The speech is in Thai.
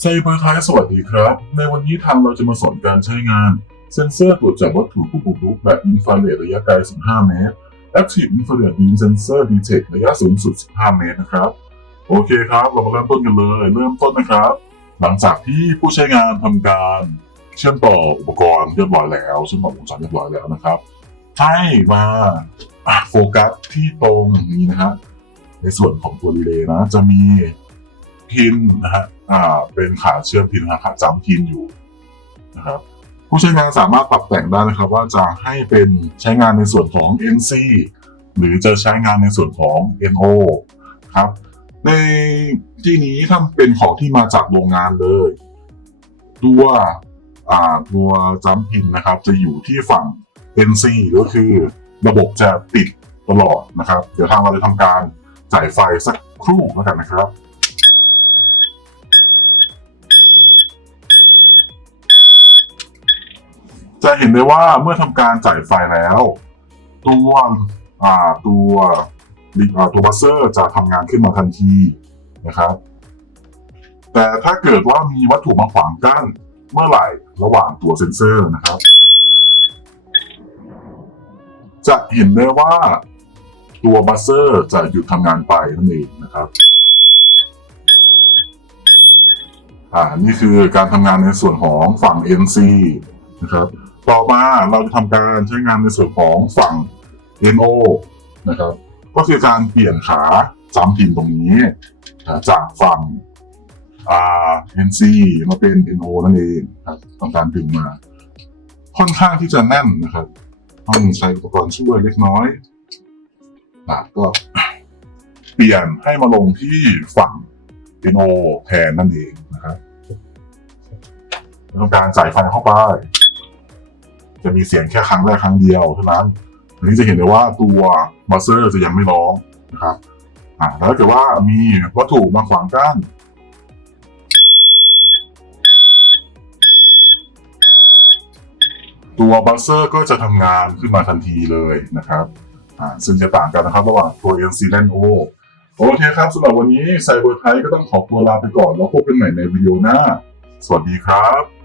ไซเบอร์ไทยสวัสดีครับ ในวันนี้ทางเราจะมาสอนการใช้งาน เซ็นเซอร์ตรวจจับวัตถุผู้บุกรุกแบบอินฟราเรดระยะไกล 15 เมตร Active Infrared Beam Sensor Detect ระยะสูงสุด 15 เมตรนะครับ โอเคครับ เรามาเริ่มต้นกันเลย เริ่มต้นนะครับ หลังจากที่ผู้ใช้งานทำการเชื่อมต่ออุปกรณ์เรียบร้อยแล้วเชื่อมต่อวงจรเรียบร้อยแล้วนะครับ ให้มาโฟกัสที่ตรงนี้นะฮะในส่วนของตัวรีเลย์นะจะมี พินนะฮะอ่าเป็นขาเชื่อมพินนะขาจำพินอยู่นะครับผู้ใช้งานสามารถปรับแต่งได้นะครับ ว่าจะให้เป็นใช้งานในส่วนของ NC หรือจะใช้งานในส่วนของ NO ครับ ในที่นี้ถ้าเป็นของที่มาจากโรงงานเลย ตัวอ่าตัวจัมพินนะครับ จะอยู่ที่ฝั่ง NC ก็คือระบบจะติดตลอดนะครับ เดี๋ยวทางเราจะทำการจ่ายไฟสักครู่แล้วกันนะครับ จะเห็นได้ว่าเมื่อทำการจ่ายไฟแล้ว ตัวตัวตัวบัสเซอร์จะทำงานขึ้นมาทันทีนะครับแต่ถ้าเกิดว่ามีวัตถุมาขวางกั้นเมื่อไหร่ระหว่างตัวเซ็นเซอร์นะครับ จะเห็นได้ว่าตัวบัสเซอร์จะหยุดทำงานไปนั่นเองนะครับอ่านี่คือการทำงานในส่วนของฝั่ง NC นะครับ ต่อมาเราจะทำการใช้งานในส่วนของฝั่ง NO นะครับ ก็คือการเปลี่ยนขาจำพินตรงนี้ จากฝั่งอ่า NC มาเป็น NO นั่นเองครับทำการดึงมา ค่อนข้างที่จะแน่นนะครับต้องใช้อุปกรณ์ช่วยเล็กน้อยนะก็เปลี่ยนให้มาลงที่ฝั่ง NO แทนนั่นเองนะครับทำการจ่ายไฟเข้าไป จะมีเสียงแค่ครั้งแรกครั้งเดียวเท่านั้นอันนี้จะเห็นได้ว่าตัวบัสเซอร์จะยังไม่ร้องนะครับอ่าแล้วถ้าเกิดว่ามีวัตถุมาขวางกั้นตัวบัสเซอร์ก็จะทำงานขึ้นมาทันทีเลยนะครับอ่าซึ่งจะต่างกันนะครับระหว่างตัว NC และ NO โอเคครับสำหรับวันนี้ไซเบอร์ไทยก็ต้องขอตัวลาไปก่อนแล้วพบกันใหม่ในวิดีโอหน้า สวัสดีครับ